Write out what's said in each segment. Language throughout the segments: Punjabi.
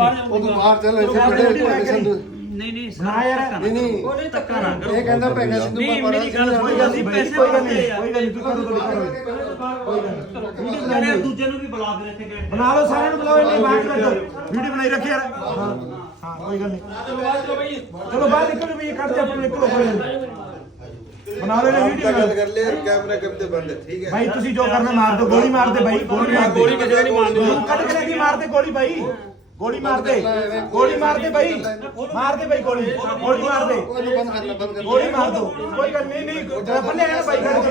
ਉਹ ਤੂੰ ਬਾਹਰ ਚੱਲ ਇੱਥੇ ਖੜੇ ਕੋਈ ਸੰਦੂ। ਨਹੀਂ ਨਹੀਂ ਨਾ ਯਾਰ ਨਹੀਂ ਨਹੀਂ। ਉਹ ਨਹੀਂ ਧੱਕਾ ਨਾ ਕਰੋ। ਇਹ ਕਹਿੰਦਾ ਪੈਗਾ ਸਿੰਧੂ ਨਹੀਂ। ਮੈਂ ਮੇਰੀ ਗੱਲ ਕੋਈ ਗੱਲ ਨਹੀਂ ਬਾਈ ਕੋਈ ਗੱਲ ਨਹੀਂ। ਕੋਈ ਗੱਲ ਨਹੀਂ ਤੂੰ ਕਰੋ ਕੋਈ ਗੱਲ ਨਹੀਂ। ਦੂਜੇ ਨੂੰ ਵੀ ਬੁਲਾ ਦੇ ਇੱਥੇ ਗੇਟ ਬਣਾ ਲਓ ਸਾਰਿਆਂ ਨੂੰ ਬੁਲਾਓ ਨਹੀਂ ਬਾਅਦ ਕਰ ਦਿਓ। ਵੀਡੀਓ ਬਣਾਈ ਰੱਖੀ ਯਾਰ। ਹਾਂ ਹਾਂ ਕੋਈ ਗੱਲ ਨਹੀਂ। ਚਲੋ ਬਾਹਰ ਨਿਕਲੋ ਵੀ ਇਹ ਕੱਢ ਦੇ ਆਪਣੇ ਨਿਕਲੋ ਕੋਈ ਗੱਲ ਨਹੀਂ। ਬਣਾ ਲਓ ਇਹ ਵੀਡੀਓ। ਗੱਲ ਕਰ ਲੈ ਕੈਮਰਾ ਕਰਦੇ ਬੰਦ ਠੀਕ ਹੈ? ਭਾਈ ਤੁਸੀਂ ਜੋ ਕਰਨਾ ਮਾਰ ਦਿਓ ਗੋਲੀ ਮਾਰ ਦੇ ਭਾਈ ਗੋਲੀ ਮਾਰ ਦੇ। ਗੋਲੀ ਕਿਸੇ ਨਹੀਂ ਮਾਰਨੀ। ਤੂੰ ਕੱਢ ਕੇ ਲੱਗੀ ਮਾਰ ਦੇ ਗੋਲੀ ਭਾਈ ਗੋਲੀ ਮਾਰ ਦੇ ਗੋਲੀ ਮਾਰ ਦੇ ਭਾਈ ਮਾਰ ਦੇ ਭਾਈ ਗੋਲੀ ਗੋਲੀ ਮਾਰ ਦੇ ਗੋਲੀ ਮਾਰ ਦੋ ਕੋਈ ਗੱਲ ਨਹੀਂ ਨਹੀਂ ਰਫਲ ਲੈ ਆਣਾ ਭਾਈ ਕੱਢ ਕੇ।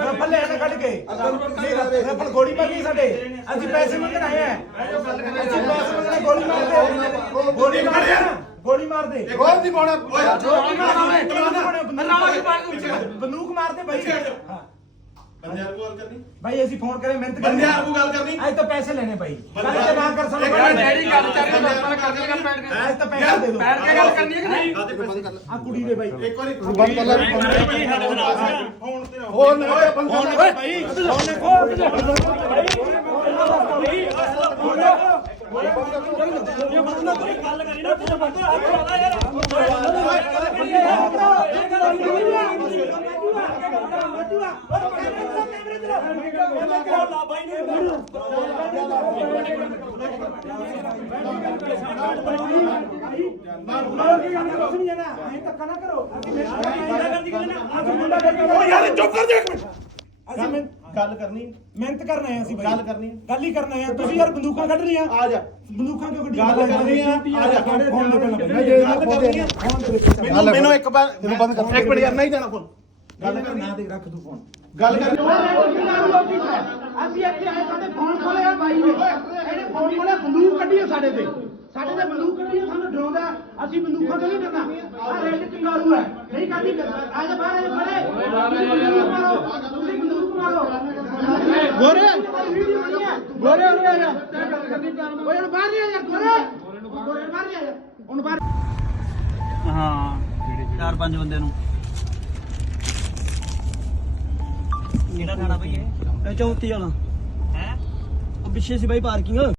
ਰਫਲ ਲੈ ਆਣਾ ਕੱਢ ਕੇ। ਨਹੀਂ, ਰਫਲ ਗੋਲੀ ਮਾਰ ਗਈ ਸਾਡੇ। ਅਸੀਂ ਪੈਸੇ ਮੰਗਣ ਆਏ ਆ। ਅਸੀਂ ਪੈਸੇ ਮੰਗਣੇ ਗੋਲੀ ਮਾਰ ਦੇ ਗੋਲੀ ਮਾਰ ਦੇ। ਗੋਲੀ ਮਾਰ ਦੇ। ਹੋਰ ਨਹੀਂ ਪਾਉਣਾ। ਗੋਲੀ ਮਾਰ ਦੇ ਬੰਦੂਕ ਮਾਰ ਦੇ ਹਾਂ। ਬੰਦਿਆਂ ਨੂੰ ਗੱਲ ਕਰਨੀ? ਭਾਈ ਅਸੀਂ ਫੋਨ ਕਰੇ ਮਿਹਨਤ ਕਰਨੀ। ਬੰਦਿਆਂ ਨੂੰ ਗੱਲ ਕਰਨੀ? ਅੱਜ ਤਾਂ ਪੈਸੇ ਲੈਣੇ ਭਾਈ ਗੱਲ ਤੇ ਨਾ ਕਰ ਸਾਨੂੰ ਡੈਡੀ ਗੱਲ ਚੱਲ ਰਹੀ ਨਾਲ ਕਰਦੇ ਗੱਲ ਬੈਠ ਕੇ ਅੱਜ ਤਾਂ ਪੈਸੇ ਦੇ ਦਿਓ। ਬੈਠ ਕੇ ਗੱਲ ਕਰਨੀ ਹੈ ਕਿ ਨਹੀਂ? ਬੰਦ ਕਰ ਲੈ। ਆ ਕੁੜੀ ਦੇ ਭਾਈ ਇੱਕ ਵਾਰੀ ਬੰਦ ਕਰ ਲੈ। ਫੋਨ ਤੇ ਹੋਰ ਨਾ ਬੰਦ ਕਰ ਲੈ। ਭਾਈ ਉਹਨੇ ਕੋ ਯਾਰ ਚੁੱਪ ਕਰ ਜਾ ਇੱਕ ਮਿੰਟ ਅਸੀਂ ਮਿਹਨਤ ਗੱਲ ਕਰਨੀ ਮਿਹਨਤ ਕਰਨ ਆਏ ਅਸੀਂ ਗੱਲ ਕਰਨੀ ਹੈ। ਗੱਲ ਹੀ ਕਰਨ ਆਏ ਆ। ਤੁਸੀਂ ਯਾਰ ਬੰਦੂਕਾਂ ਕੱਢ ਲੀਆਂ ਆ ਜਾ। ਬੰਦੂਕਾਂ ਕਿਉਂ ਗੱਲ ਕਰਨੀ ਆ, ਆ ਜਾ। ਫੋਨ ਮੈਨੂੰ ਇੱਕ ਵਾਰ ਇਹਨੂੰ ਬੰਦ ਕਰ। ਇੱਕ ਮਿੰਟ ਯਾਰ ਨਹੀਂ ਜਾਣਾ ਫੋਨ। ਗੱਲ ਕਰ ਨਾ ਦੇ ਰੱਖ ਤੂੰ ਫੋਨ। ਗੱਲ ਕਰਨੀ। ਅਸੀਂ ਇੱਥੇ ਆਏ ਸਾਡੇ ਫੋਨ ਖੋਲੇ ਆ ਬਾਈ ਨੇ। ਇਹਨੇ ਫੋਨ ਖੋਲੇ ਬੰਦੂਕ ਕੱਢੀ ਆ ਸਾਡੇ ਤੇ। ਸਾਡੇ ਤੇ ਬੰਦੂਕ ਕੱਢੀ ਆ ਸਾਨੂੰ ਡਰਾਉਂਦਾ। ਅਸੀਂ ਬੰਦੂਕਾਂ ਤੋਂ ਨਹੀਂ ਡਰਨਾ। ਆ ਰੇਡ ਕੰਗਾਰੂ ਹੈ। ਨਹੀਂ ਕਾਦੀ ਆ ਜਾ ਬਾਹਰ ਆ ਜਾ ਬਾਹਰ ਤੁਸੀਂ ਬੰਦੂਕ ਮਾਰੋ। ਗੋਰੇ। ਗੋਰੇ ਹੋ ਗਿਆ ਓਏ ਹੁਣ ਬਾਹਰ ਨਹੀਂ ਆ ਜਾ ਗੋਰੇ। ਗੋਰੇ ਬਾਹਰ ਨਹੀਂ ਆ ਜਾ। ਹੁਣ ਬਾਹਰ ਹਾਂ ਚਾਰ ਪੰਜ ਬੰਦੇ ਨੂੰ। ਕਿਹੜਾ ਥਾਣਾ ਬਈ ਇਹ? 34 ਵਾਲਾ। ਹੈ? ਉਹ ਪਿੱਛੇ ਸੀ ਬਾਈ ਪਾਰਕਿੰਗ।